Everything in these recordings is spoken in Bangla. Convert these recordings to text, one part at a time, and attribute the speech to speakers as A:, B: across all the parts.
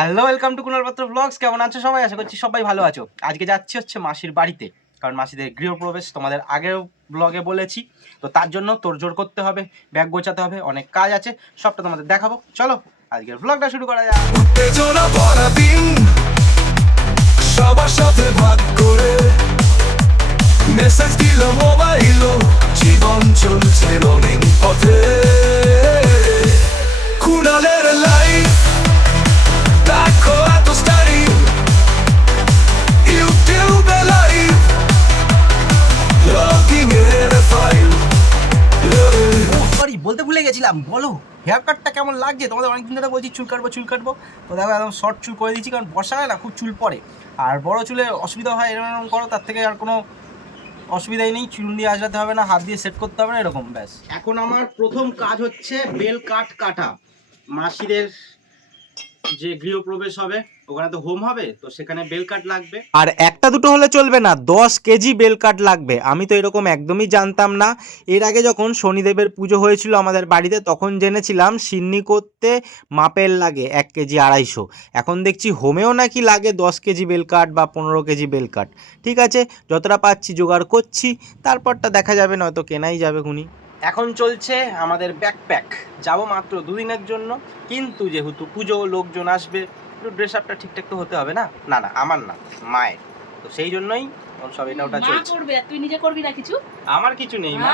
A: হ্যালো ওয়েলকাম টু কুনাল পাত্র ব্লগস কেমন আছো সবাই? আশা করছি সবাই ভালো আছো। আজকে যাচ্ছি হচ্ছে মাসির বাড়িতে। কারণ মাসিদের গৃহপ্রবেশ, তোমাদের আগের ব্লগে বলেছি। তো তার জন্য তোড়জোড় করতে হবে, ব্যাগ গোছাতে হবে, অনেক কাজ আছে, সবটা তোমাদের দেখাবো। চলো, আজকের ব্লগটা শুরু করা যাক।
B: উত্তেজনা দিন, সবার সাথে ভাগ করে। মেসেজ দিল মোবাইল জীবন চলছে রঙিন পথে। কুণালের লাইফ
A: গেছিলাম বলো হেয়ার কাটটা কেমন লাগছে? তোমাদের অনেকদিন ধরে বলছি চুল কাটবো চুল কাটবো। তো দেখো, একদম শর্ট চুল করে দিচ্ছি কারণ বর্ষাকালে না খুব চুল পড়ে। আর বড় চুলে অসুবিধা হয় এরকম এরকম করো, তার থেকে আর কোনো অসুবিধাই নেই। চুল দিয়ে আসাতে হবে না, হাত দিয়ে সেট করতে হবে না, এরকম, ব্যাস। এখন আমার প্রথম কাজ হচ্ছে বেল কাট কাটা। মাসিদের যে গৃহপ্রবেশ হবে, ওখানে তো হোম হবে, তো সেখানে বেল লাগবে। আর একটা দুটো হলে চলবে না, দশ কেজি বেল কাট লাগবে। আমি তো এরকম একদমই জানতাম না। এর আগে যখন শনিদেবের পুজো হয়েছিল আমাদের বাড়িতে, তখন জেনেছিলাম সিন্নি করতে মাপের লাগে এক কেজি আড়াইশো। এখন দেখছি হোমেও নাকি লাগে দশ কেজি বেল কাট বা পনেরো কেজি বেল কাট ঠিক আছে, যতটা পাচ্ছি জোগাড় করছি, তারপরটা দেখা যাবে, নয়তো কেনাই যাবে খুনি। এখন চলছে আমাদের ব্যাকপ্যাক যাব মাত্র দুদিনের জন্য কিন্তু যেহেতু পুজো লোকজন আসবে একটু ড্রেস আপটা ঠিকঠাক তো হতে হবে না? না না আমার না মায়ের। তো সেই জন্যই সব এটা ওটা চলছে।
C: করবে তুই নিজে করবি না কিছু?
A: আমার কিছু নেই মা।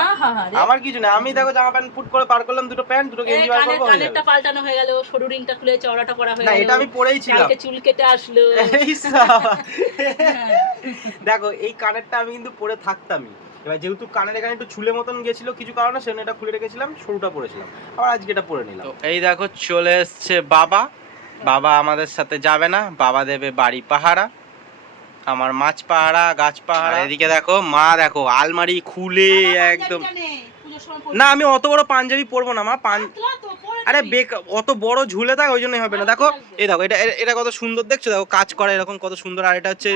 A: আমার কিছু নেই। আমি দেখো জামা প্যান্ট পুট করে পার করলাম দুটো প্যান্ট দুটো
C: এই
A: গেঞ্জি বার
C: কানের-
A: করব হয়ে যাবে।
C: পাল্টানো হয়ে গেল সরু রিংটা খুলে চওড়াটা করা হয়ে
A: না এটা আমি পরেই ছিলাম।
C: কালকে চুল কেটে আসলো।
A: দেখো এই কানেরটা আমি কিন্তু পরে থাকতামই। এবার যেহেতু কানের এখানে একটু ছুলে মতন গেছিল কিছু কারণে সেজন্য এটা খুলে রেখেছিলাম সরুটা পরেছিলাম। আবার আজকে এটা পরে নিলাম। এই দেখো চলে এসছে বাবা। বাবা আমাদের সাথে যাবে না বাবা দেবে বাড়ি পাহারা আমার মাছ পাহারা গাছ পাহারা। এদিকে দেখো মা দেখো আলমারি খুলে একদম।
C: নে,
A: আমি অত বড় পাঞ্জাবি পরবো না মা পান
C: তো,
A: আরে। বেক অত বড় ঝুলে থাক ওই জন্যই হবে না। দেখো এই দেখো এটা এটা কত সুন্দর দেখছ? দেখো কাজ করে এরকম কত সুন্দর আর এটা হচ্ছে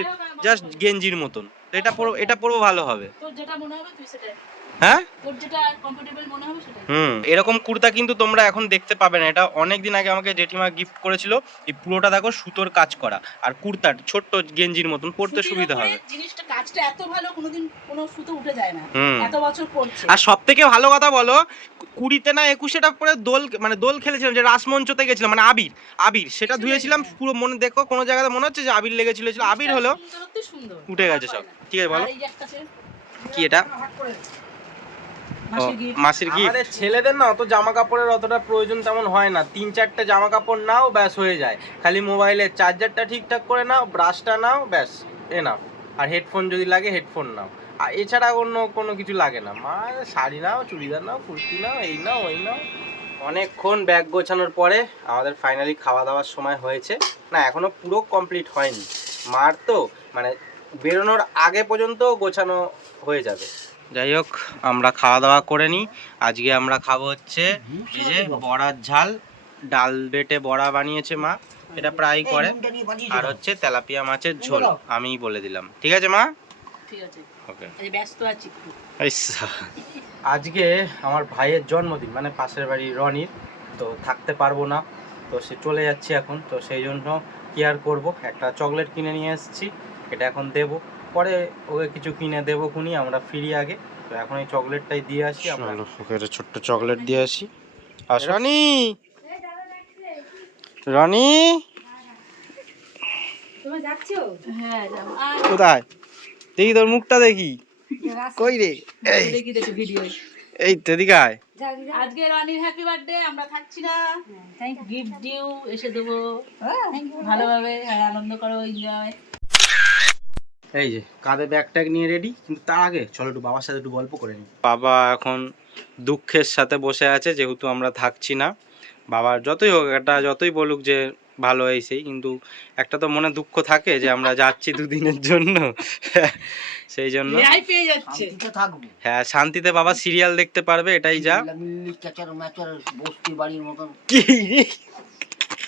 A: জাস্ট গেঞ্জির মতন। এটা পড়ো এটা পড়ব ভালো হবে।
C: তোর যেটা মনে হবে তুই
A: হ্যাঁ? হুম এরকম কুর্তা কিন্তু তোমরা এখন দেখতে পাবে না। এটা অনেক দিন আগে আমাকে জেঠিমা গিফট করেছিল। এই পুরোটা দেখো সুতোর কাজ করা আর কুর্তা ছোট্ট গেঞ্জির মতন পরতে সুবিধা হবে।
C: জিনিসটা কাজটা এত ভালো কোনোদিন কোনো সুতো উঠে যায় না।
A: হুম।
C: এত বছর পড়ছে
A: আর সব থেকে ভালো কথা বলো কুড়িতে না একুশেটা পরে দোল মানে দোল খেলেছিলাম যে রাসমঞ্চতে গেছিলাম মানে আবির আবির সেটা ধুয়েছিলাম পুরো মনে দেখো কোনো জায়গাতে মনে হচ্ছে যে আবির লেগেছিল আবির হলো উঠে গেছে সব। ঠিক আছে বলো। কি এটা?
C: মাসির
A: কি আমাদের ছেলেদের না অত জামা কাপড়ের অতটা প্রয়োজন তেমন হয় না। তিন চারটে জামা কাপড় নাও ব্যাস হয়ে যায়। খালি মোবাইলের চার্জারটা ঠিকঠাক করে নাও ব্রাশটা নাও ব্যাস এ নাও আর হেডফোন যদি লাগে হেডফোন নাও। আর এছাড়া অন্য কোনো কিছু লাগে না। মা শাড়ি নাও চুড়িদার নাও কুর্তি নাও এই নাও ওই নাও। অনেকক্ষণ ব্যাগ গোছানোর পরে আমাদের ফাইনালি খাওয়া দাওয়ার সময় হয়েছে। না এখনও পুরো কমপ্লিট হয়নি। মার তো মানে বেরোনোর আগে পর্যন্ত গোছানো হয়ে যাবে। যাই হোক আমরা খাওয়া দাওয়া করে নিই। আজকে আমরা খাব হচ্ছে এই যে বড়ার ঝাল। ডাল বেটে বড়া বানিয়েছে মা। এটা প্রায় করে। আর হচ্ছে তেলাপিয়া মাছের ঝোল। আমিই বলে দিলাম। ঠিক আছে মা। আজকে আমার ভাইয়ের জন্মদিন মানে পাশের বাড়ি রনির। তো থাকতে পারব না। তো সে চলে যাচ্ছে এখন। তো সেই জন্য কি আর করব? একটা চকলেট কিনে নিয়ে এসেছি। এটা এখন দেবো। পরে ওকে কিছু কিনে দেবো খুনি আমরা ফিরি আগে। তো এখন এই চকলেটটাই দিয়ে আসি আমরা। ওকে একটা ছোট্ট চকলেট দিয়ে আসি। আর রনি! রনি!
C: হ্যাঁ
A: কোথায়? দেখি তোর মুখটা দেখি। কই রে? এই।
C: দেখি দেখি ভিডিও
A: এই তো এদিকে আয়।
C: আজকে রানীর হ্যাপি বার্থডে আমরা থাকছি না। গিফট দিও এসে দেবো। ভালোভাবে হ্যাঁ, আনন্দ করো এনজয়
A: এই যে কাঁধে ব্যাগ ট্যাগ নিয়ে রেডি কিন্তু তার আগে চলো একটু বাবার সাথে একটু গল্প করে নিই। বাবা এখন দুঃখের সাথে বসে আছে যেহেতু আমরা থাকছি না। বাবার যতই হোক একটা যতই বলুক যে ভালো হয়েছে কিন্তু একটা তো মনে দুঃখ থাকে যে আমরা যাচ্ছি দুদিনের জন্য। সেই জন্য হ্যাঁ শান্তিতে বাবা সিরিয়াল দেখতে পারবে এটাই যা। কি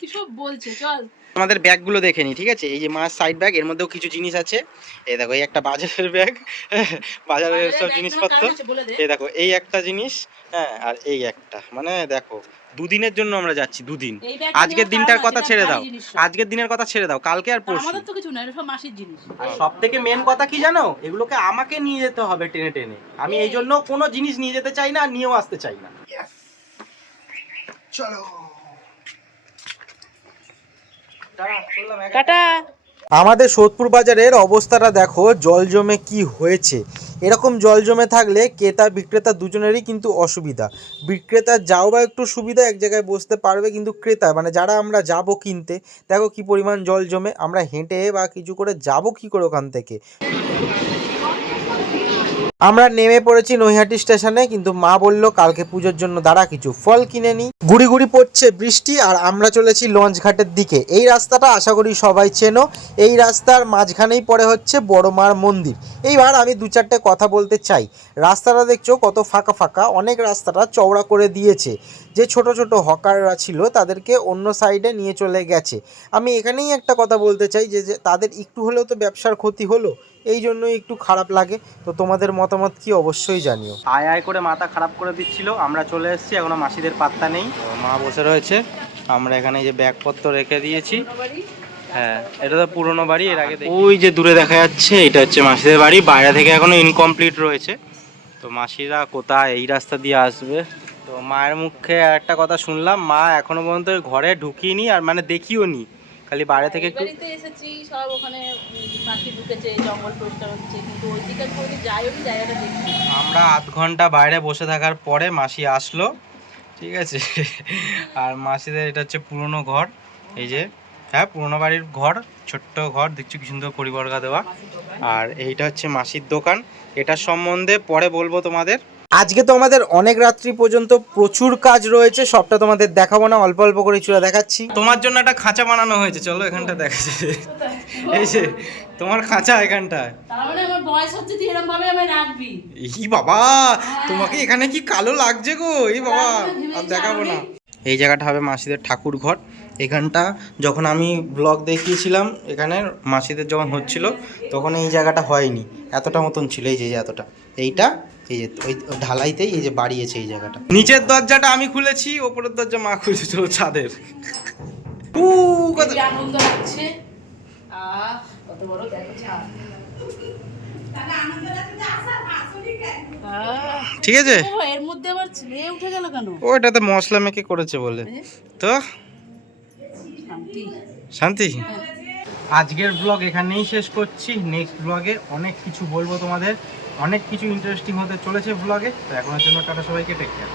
C: সব বলছে? চল।
A: আমাদের ব্যাগগুলো দেখে নিই ঠিক আছে? এই যে মাছ সাইড ব্যাগ এর মধ্যেও কিছু জিনিস আছে। এই দেখো এই একটা বাজারের ব্যাগ বাজারের সব জিনিসপত্র। এই দেখো এই একটা জিনিস হ্যাঁ আর এই একটা। মানে দেখো দুদিনের জন্য আমরা যাচ্ছি দুদিন। আজকের দিনটার কথা ছেড়ে দাও। আজকের দিনের কথা ছেড়ে দাও কালকে আর পরশু।
C: আমাদের তো কিছু না সব মাসির জিনিস।
A: আর সব থেকে মেন কথা কি জানো? এগুলোকে আমাকে নিয়ে যেতে হবে টেনে টেনে। আমি এই জন্য কোনো জিনিস নিয়ে যেতে চাই না আর নিয়েও আসতে চাই না। চলো।
C: টাটা।
A: আমাদের সোদপুর বাজারের অবস্থাটা দেখো জল জমে কি হয়েছে? এরকম জল জমে থাকলে ক্রেতা বিক্রেতা দুজনেরই কিন্তু অসুবিধা। বিক্রেতা যাও বা একটু সুবিধা এক জায়গায় বসতে পারবে কিন্তু ক্রেতা মানে যারা আমরা যাব কিনতে দেখো কি পরিমাণ জল জমে আমরা হেঁটে বা কিছু করে যাব কি করে ওখান থেকে? আমরা নেমে পড়েছি নৈহাটি স্টেশনে, কিন্তু মা বলল, কালকে পুজোর জন্য দাঁড়া, কিছু ফল কিনে নি। গুড়ি গুড়ি পড়ছে বৃষ্টি, আর আমরা চলেছি লঞ্চ ঘাটের দিকে। এই রাস্তাটা আশা করি সবাই চেনো। এই রাস্তার মাঝখানেই পড়ে হচ্ছে বড় মার মন্দির। এইবার আমি দু চারটে কথা বলতে চাই। রাস্তাটা দেখছ, কত ফাঁকা ফাঁকা, অনেক রাস্তাটা চওড়া করে দিয়েছে। যে ছোট ছোট হকাররা ছিল, তাদেরকে অন্য সাইডে নিয়ে চলে গেছে। আমি এখানেই একটা কথা বলতে চাই, যে যে, তাদের একটু হলেও তো ব্যবসার ক্ষতি হলো। এই জন্যই একটু খারাপ লাগে। তো তোমাদের মতামত কি অবশ্যই জানিও। আয় আয় করে মাথা খারাপ করে দিচ্ছিল আমরা চলে এসেছি এখনও মাসিদের পাত্তা নেই। মা বসে রয়েছে আমরা এখানে যে ব্যাগপত্র রেখে দিয়েছি। হ্যাঁ এটা তো পুরনো বাড়ি এর আগে ওই যে দূরে দেখা যাচ্ছে এটা হচ্ছে মাসিদের বাড়ি বাইরে থেকে এখনও ইনকমপ্লিট রয়েছে। তো মাসিরা কোথায় এই রাস্তা দিয়ে আসবে? তো মায়ের মুখে একটা কথা শুনলাম মা এখনও পর্যন্ত ঘরে ঢুকিয়ে আর মানে দেখিও নি খালি বাইরে থেকে একটু
C: বাড়িতে এসেছি সব ওখানে পাখি ঢুকেছে জঙ্গল পরিষ্কার হচ্ছে কিন্তু ওই দিকে করে যাই ওই জায়গাটা দেখি
A: আমরা আধ ঘণ্টা বাইরে বসে থাকার পরে মাসি আসলো ঠিক আছে? আর মাসিদের এটা হচ্ছে পুরনো ঘর এই যে হ্যাঁ পুরনো বাড়ির ঘর ছোট্ট ঘর দেখছি কি সুন্দর পরিবর্গা দেওয়া। আর এইটা হচ্ছে মাসির দোকান। এটার সম্বন্ধে পরে বলব তোমাদের। আজকে তো আমাদের অনেক রাত্রি পর্যন্ত প্রচুর কাজ রয়েছে সবটা তোমাদের দেখাবো না অল্প অল্প করে চলে দেখাচ্ছি। তোমার জন্য একটা খাঁচা বানানো হয়েছে চলো এখানটা দেখাচ্ছি এই যে তোমার খাঁচা এখানটায়।
C: তার আমার বয়স হচ্ছে তুই এরকম ভাবে আমায় রাখবি।
A: এই বাবা তোমাকে এখানে কি কালো লাগছে গো? এই বাবা আর দেখাবো না। এই জায়গাটা হবে মাসিদের ঠাকুর ঘর। এখানটা যখন আমি ব্লগ দেখিয়েছিলাম এখানে মাসিদের যখন হচ্ছিল তখন এই জায়গাটা হয়নি। এতটা মতন ছিল এই যে এতটা। এইটা এই যে ওই ঢালাইতেই এই যে বাড়িয়েছে এই জায়গাটা। নিচের দরজাটা আমি খুলেছি ওপরের দরজা মা খুলেছিল ছাদের। উ কত
C: আনন্দ লাগছে। আহ কত বড় দেখো ছাদ
A: ঠিক আছে।
C: ও, এর মধ্যে আবার ছেলে উঠে গেল কেন?
A: ও এটাতে মশলা মেখে করেছে বলে। তো?
C: শান্তি।
A: শান্তি? আজকের ব্লগ এখানেই শেষ করছি। নেক্সট ব্লগে অনেক কিছু বলব তোমাদের। অনেক কিছু ইন্টারেস্টিং হতে চলেছে ব্লগে তো এখনের জন্য টাটা সবাইকে টেক কেয়ার